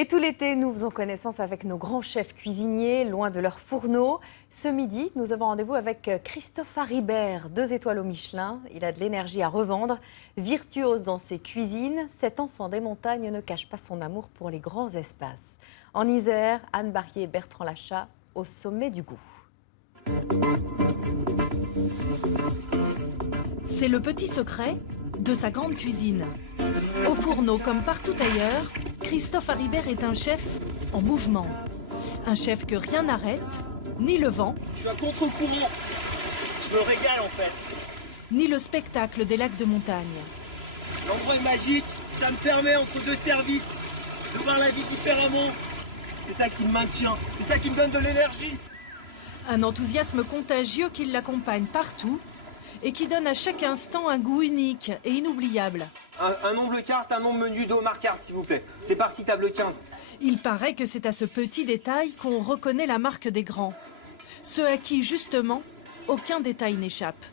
Et tout l'été, nous faisons connaissance avec nos grands chefs cuisiniers, loin de leurs fourneaux. Ce midi, nous avons rendez-vous avec Christophe Haribert, 2 étoiles au Michelin. Il a de l'énergie à revendre. Virtuose dans ses cuisines, cet enfant des montagnes ne cache pas son amour pour les grands espaces. En Isère, Anne Barrier et Bertrand Lachat, au sommet du goût. C'est le petit secret de sa grande cuisine. Au fourneau comme partout ailleurs, Christophe Haribert est un chef en mouvement. Un chef que rien n'arrête, ni le vent, Je suis à contre-courant. Je me régale en fait. ni le spectacle des lacs de montagne. L'endroit est magique. Ça me permet entre 2 services de voir la vie différemment. C'est ça qui me maintient. C'est ça qui me donne de l'énergie. Un enthousiasme contagieux qui l'accompagne partout et qui donne à chaque instant un goût unique et inoubliable. Un nombre carte, un nombre menu d'Omar Carte, s'il vous plaît. C'est parti, table 15. Il paraît que c'est à ce petit détail qu'on reconnaît la marque des grands. Ceux à qui, justement, aucun détail n'échappe.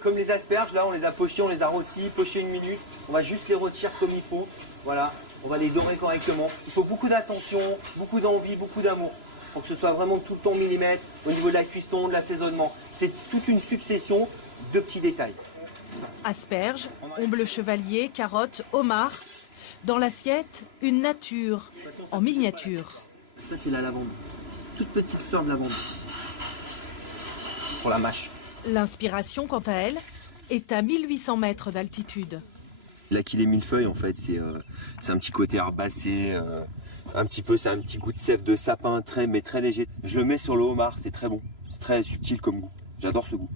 Comme les asperges, là, on les a pochés, on les a rôtis, pochés 1 minute. On va juste les rôtir comme il faut. Voilà, on va les dorer correctement. Il faut beaucoup d'attention, beaucoup d'envie, beaucoup d'amour pour que ce soit vraiment tout le temps millimètre au niveau de la cuisson, de l'assaisonnement. C'est toute une succession de petits détails. Asperges, omble chevalier, carottes, homards. Dans l'assiette, une nature en miniature. Ça, c'est la lavande. Toute petite fleur de lavande. Pour la mâche. L'inspiration, quant à elle, est à 1800 mètres d'altitude. L'Aquilée millefeuille, en fait, c'est un petit côté herbacé, c'est un petit goût de sève de sapin, mais très léger. Je le mets sur le homard, c'est très bon. C'est très subtil comme goût. J'adore ce goût.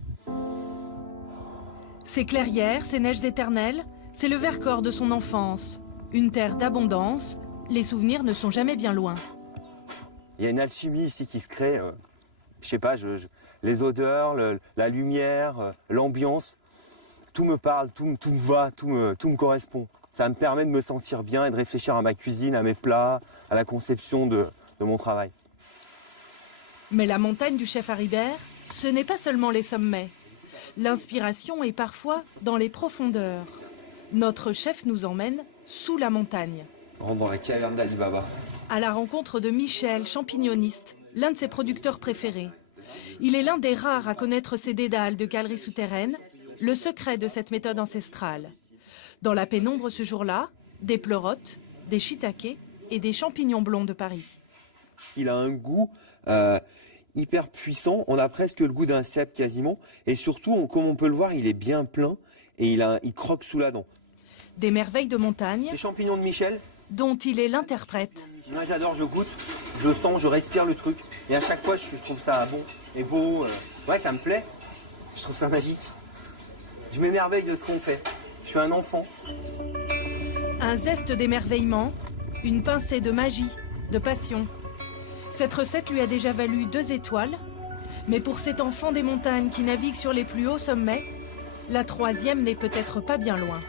Ces clairières, ces neiges éternelles, c'est le Vercors de son enfance. Une terre d'abondance, les souvenirs ne sont jamais bien loin. Il y a une alchimie ici qui se crée. Je sais pas, les odeurs, la lumière, l'ambiance, tout me parle, tout me va, tout me correspond. Ça me permet de me sentir bien et de réfléchir à ma cuisine, à mes plats, à la conception de mon travail. Mais la montagne du chef Haribert, ce n'est pas seulement les sommets. L'inspiration est parfois dans les profondeurs. Notre chef nous emmène sous la montagne. On rentre dans la caverne d'Ali Baba. À la rencontre de Michel, champignoniste, l'un de ses producteurs préférés. Il est l'un des rares à connaître ces dédales de galeries souterraines, le secret de cette méthode ancestrale. Dans la pénombre ce jour-là, des pleurotes, des shiitakes et des champignons blonds de Paris. Il a un goût hyper puissant, on a presque le goût d'un cèpe quasiment, et surtout, comme on peut le voir, il est bien plein et il croque sous la dent. Des merveilles de montagne, Les champignons de Michel. dont il est l'interprète. Moi, j'adore, je goûte, je sens, je respire le truc. Et à chaque fois, je trouve ça bon et beau. Ouais, ça me plaît. Je trouve ça magique. Je m'émerveille de ce qu'on fait. Je suis un enfant. Un zeste d'émerveillement, une pincée de magie, de passion. Cette recette lui a déjà valu 2 étoiles, mais pour cet enfant des montagnes qui navigue sur les plus hauts sommets, la 3e n'est peut-être pas bien loin.